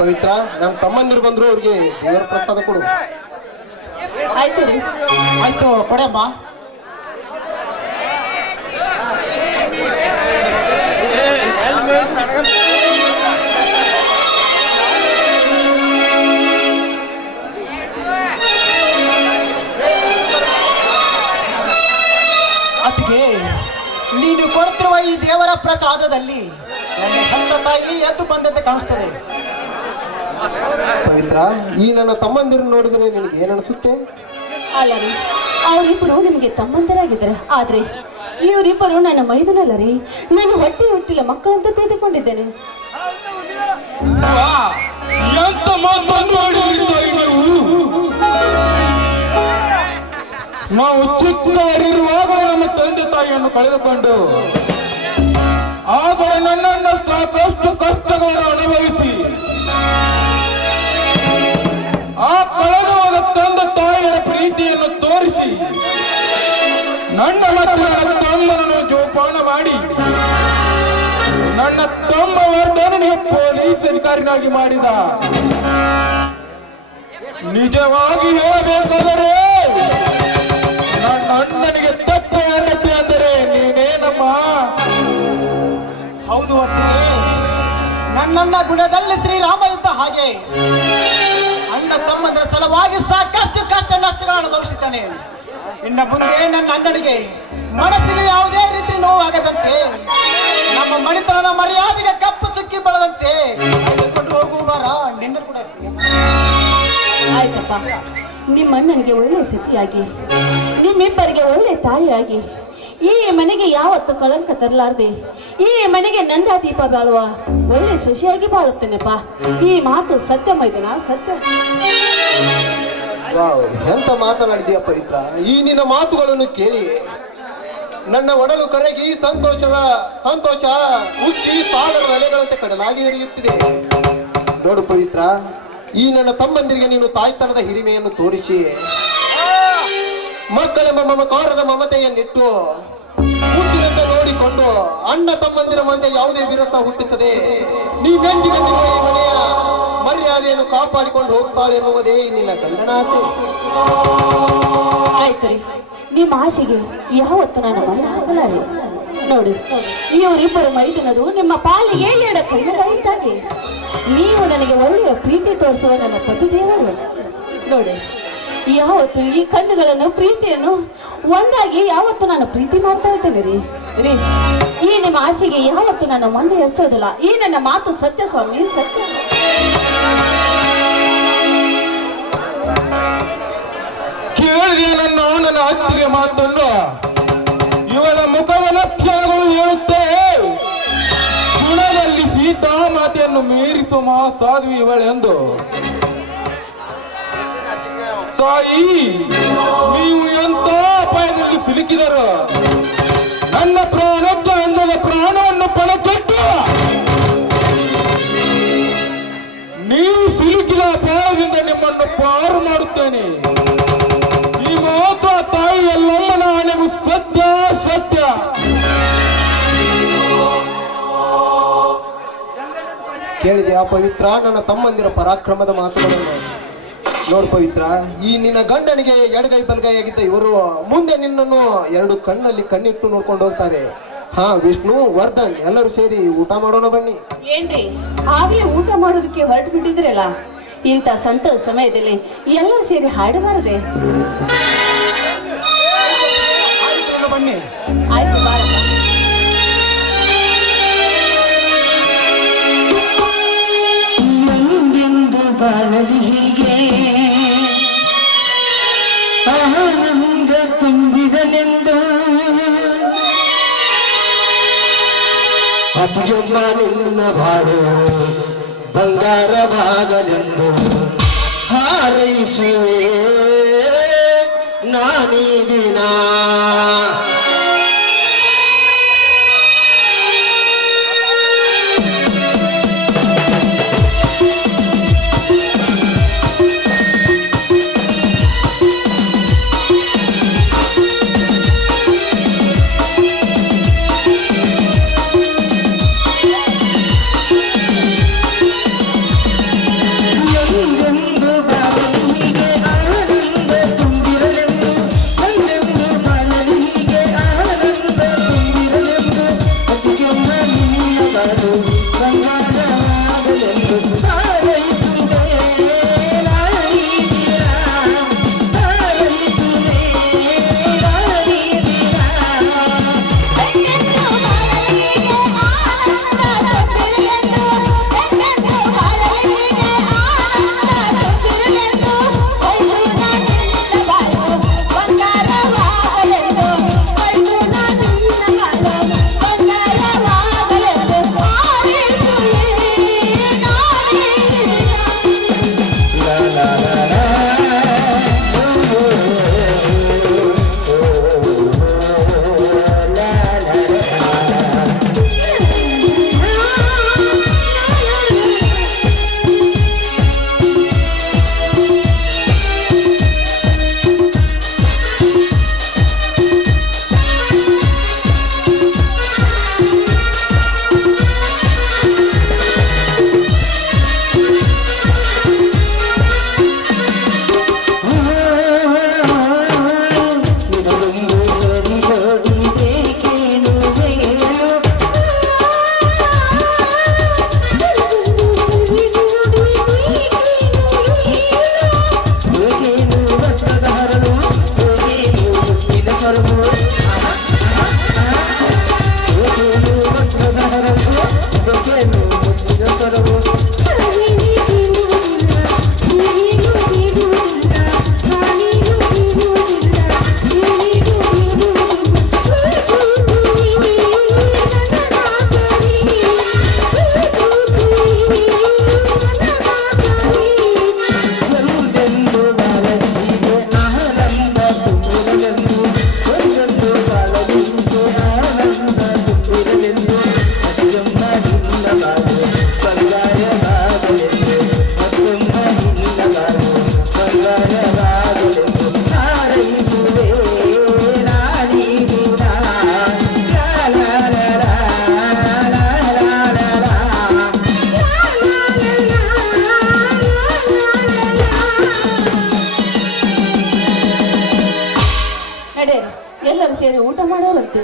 ಪವಿತ್ರ, ನಮ್ಮ ತಮ್ಮಂದಿರು ಬಂದ್ರು, ಅವ್ರಿಗೆ ದೇವರ ಪ್ರಸಾದ ಕೊಡು. ಆಯ್ತು ರೀ. ಆಯ್ತು, ಕೊಡಮ್ಮ. ಅತಿಗೆ, ನೀನು ಕೊಡ್ತಿರುವ ಈ ದೇವರ ಪ್ರಸಾದದಲ್ಲಿ ನನ್ನ ಹೆತ್ತ ತಾಯಿ ಎದ್ದು ಬಂದಂತೆ ಕಾಣಿಸ್ತದೆ. ಪವಿತ್ರ, ಈ ನನ್ನ ತಮ್ಮಂದಿರು ನೋಡಿದ್ರೆ ನಿನಗೆ ಏನ್ ಅನಿಸುತ್ತೆ? ಅಲ್ಲ ರೀ, ಅವರಿಬ್ಬರು ನಿಮಗೆ ತಮ್ಮಂದರಾಗಿದ್ದಾರೆ. ಆದ್ರೆ ಇವರಿಬ್ಬರು ನನ್ನ ಮೈದನಲ್ಲ ರೀ, ನಾನು ಹೊಟ್ಟೆ ಹುಟ್ಟಿಲ್ಲ ಮಕ್ಕಳಂತ ತಿಳಿದುಕೊಂಡಿದ್ದೇನೆ. ನಾವು ಚಿಕ್ಕವರಿರುವಾಗ ನಮ್ಮ ತಂದೆ ತಾಯಿಯನ್ನು ಕಳೆದುಕೊಂಡು ಆದರೆ ನನ್ನನ್ನು ಸಾಕಷ್ಟು ಕಷ್ಟಗಳನ್ನು ಅನುಭವಿಸಿ ಆ ಕಳೆದು ಹೋದ ತಂದೆ ತಾಯಿಯರ ಪ್ರೀತಿಯನ್ನು ತೋರಿಸಿ ನನ್ನ ಮತ್ತು ನನ್ನ ತಮ್ಮನನ್ನು ಜೋಪಾನ ಮಾಡಿ ನನ್ನ ತಮ್ಮ ವರ್ಧನೆಗೆ ಪೊಲೀಸ್ ಅಧಿಕಾರಿನಾಗಿ ಮಾಡಿದ. ನಿಜವಾಗಿ ಹೇಳಬೇಕಾದರೆ ನನ್ನ ಅಣ್ಣನಿಗೆ ತಕ್ಕ ಹೆಂಡತಿ ಅಂದರೆ ನೀನೇನಮ್ಮ? ಹೌದು ಅತ್ತಿಗೆ, ನನ್ನಣ್ಣ ಗುಣದಲ್ಲಿ ಶ್ರೀರಾಮ ಇದ್ದ ಹಾಗೆ ಅಣ್ಣ ತಮ್ಮಂದರ ಸಲುವಾಗಿ ಸಾಕಷ್ಟು ಕಷ್ಟ ನಷ್ಟಗಳನ್ನು ಅನುಭವಿಸಿದ್ದಾನೆ. ಇನ್ನು ಮುಂದೆ ನನ್ನ ಅಣ್ಣನಿಗೆ ಮನಸ್ಸಿಗೆ ಯಾವುದೇ ರೀತಿ ನೋವಾಗದಂತೆ, ನಮ್ಮ ಮಣಿತನದ ಮರ್ಯಾದೆಗೆ ಕಪ್ಪು ಚುಕ್ಕಿ ಬಳದಂತೆ ತೆಗೆದುಕೊಂಡು ಹೋಗುವ ಬಾರ ನಿನ್ನ ಕೂಡ. ಆಯ್ತಪ್ಪ, ನಿಮ್ಮ ಅಣ್ಣನಿಗೆ ಒಳ್ಳೆಯ ಸತಿಯಾಗಿ, ನಿಮ್ಮಿಬ್ಬರಿಗೆ ಒಳ್ಳೆ ತಾಯಿಯಾಗಿ, ಈ ಮನೆಗೆ ಯಾವತ್ತು ಕಳಂಕ ತರಲಾರ್ದೆ ಈ ಮನೆಗೆ ನಂದ ದೀಪ ಬಾಳುವ ಒಳ್ಳೆ ಸೊಸೆಯಾಗಿ ಬಾಳುತ್ತೇನೆಪ್ಪ. ಈ ಮಾತು ಸತ್ಯ ಮೈದನ, ಸತ್ಯ. ವಾವ್, ಎಂತ ಮಾತನಾಡಿದೀಯ ಪವಿತ್ರ. ಈ ನಿನ್ನ ಮಾತುಗಳನ್ನು ಕೇಳಿ ನನ್ನ ಒಡಲು ಕರಗಿ ಸಂತೋಷ ಉಕ್ಕಿ ಸಾಗರದ ಅಲೆಗಳಂತೆ ಕಡಲಾಗಿ ಹರಿಯುತ್ತಿದೆ. ನೋಡು ಪವಿತ್ರ, ಈ ನನ್ನ ತಮ್ಮಂದಿರಿಗೆ ನೀನು ತಾಯ್ತನದ ಹಿರಿಮೆಯನ್ನು ತೋರಿಸಿ ಮಕ್ಕಳೆಂಬ ಮಮಕಾರದ ಮಮತೆಯನ್ನಿಟ್ಟು ಮುದ್ದಿನಂತೆ ನೋಡಿಕೊಂಡು ಅಣ್ಣ ತಮ್ಮಂದಿರ ಮುಂದೆ ಯಾವುದೇ ವಿರಸ ಹುಟ್ಟಿಸದೆ ನೀ ಮೆಟ್ಟಿಕೊಂಡಿರುವ ಈ ಮನೆಯ ಮರ್ಯಾದೆಯನ್ನು ಕಾಪಾಡಿಕೊಂಡು ಹೋಗ್ತಾಳೆ ಎನ್ನುವುದೇ ನಿನ್ನ ಗಂಡನ ಆಸೆ. ಆಯ್ತು ರೀ, ನಿಮ್ಮ ಆಸೆಗೆ ಯಾವತ್ತು ನಾನು ಮಣ್ಣ ಹಾಕಲಾರೆ. ನೋಡಿ, ಇವರಿಬ್ಬರು ಮೈದನರು ನಿಮ್ಮ ಪಾಲಿಗೆ ಎಡ ಕೈಗಳ ಇದ್ದಾಗೆ. ನೀವು ನನಗೆ ಒಳ್ಳೆಯ ಪ್ರೀತಿ ತೋರಿಸುವ ನನ್ನ ಪತಿದೇವರು. ನೋಡಿ, ಯಾವತ್ತು ಈ ಕಣ್ಣುಗಳನ್ನು ಪ್ರೀತಿಯನ್ನು ಒಂದಾಗಿ ಯಾವತ್ತು ನಾನು ಪ್ರೀತಿ ಮಾಡ್ತಾ ಇದ್ದೇನೆ ರೀ. ಈ ನಿಮ್ಮ ಆಸೆಗೆ ಯಾವತ್ತು ನನ್ನ ಮಣ್ಣು ಹೆಚ್ಚೋದಿಲ್ಲ. ಈ ನನ್ನ ಮಾತು ಸತ್ಯ ಸ್ವಾಮಿ, ಸತ್ಯ. ಕೇಳಿದೆ ನನ್ನ ಅತ್ತಿಗೆ ಮಾತನ್ನು. ಇವಳ ಮುಖದ ಲಕ್ಷಣಗಳು ಹೇಳುತ್ತೆ ಗುಣದಲ್ಲಿ ಸೀತಾ ಮಾತೆಯನ್ನು ಮೀರಿಸುವ ಮಹಾಸಾಧ್ವಿ ಇವಳೆಂದು. ತಾಯಿ, ನೀವು ಎಂತ ಅಪಾಯದಲ್ಲಿ ಸಿಲುಕಿದರು. ನನ್ನ ಪ್ರಾಣಕ್ಕೆ ಅಂದದ ಪ್ರಾಣವನ್ನು ಪಣಕ್ಕಿಟ್ಟು ನೀವು ಸಿಲುಕಿದ ಅಪಾಯದಿಂದ ನಿಮ್ಮನ್ನು ಪಾರು ಮಾಡುತ್ತೇನೆ. ಈ ಮಾತು ತಾಯಿ ಎಲ್ಲಮ್ಮನ ಆನೆಗೂ ಸತ್ಯ, ಸತ್ಯ. ಕೇಳಿದೆಯಾ ಪವಿತ್ರ ನನ್ನ ತಮ್ಮಂದಿರ ಪರಾಕ್ರಮದ ಮಾತುಗಳನ್ನು? ನೋಡು ಪವಿತ್ರ, ಈ ನಿನ್ನ ಗಂಡನಿಗೆ ಎಡಗೈ ಬಲಗೈಯಾಗಿದ್ದ ಇವರು ಮುಂದೆ ನಿನ್ನನ್ನು ಎರಡು ಕಣ್ಣಲ್ಲಿ ಕಣ್ಣಿಟ್ಟು ನೋಡ್ಕೊಂಡು ಹೋಗ್ತಾರೆ. ಹಾ, ವಿಷ್ಣು, ವರ್ಧನ್ ಎಲ್ಲರೂ ಸೇರಿ ಊಟ ಮಾಡೋಣ ಬನ್ನಿ. ಏನ್ರಿ, ಆಗ್ಲೇ ಊಟ ಮಾಡೋದಕ್ಕೆ ಹೊರಟು ಬಿಟ್ಟಿದ್ರಲ್ಲ? ಇಂಥ ಸಂತೋಷ ಸಮಯದಲ್ಲಿ ಎಲ್ಲರೂ ಸೇರಿ ಹಾಡಬಾರದೆ? ಬನ್ನಿ. ಆಯ್ತು, ಬಾರಪ್ಪ. ಬಾಳಲಿಗೆ ಆನಂದ ತುಂಬಿದನೆಂದು ಅತಿಯೊಬ್ಬ ನಿನ್ನ ಬಾಳು ಬಂಗಾರವಾಗಲೆಂದು ಹಾರೈಸುವೆ ನಾನೀ ದಿನ. ಎಲ್ಲರೂ ಸೇರಿ ಊಟ ಮಾಡೋರಂತೆ.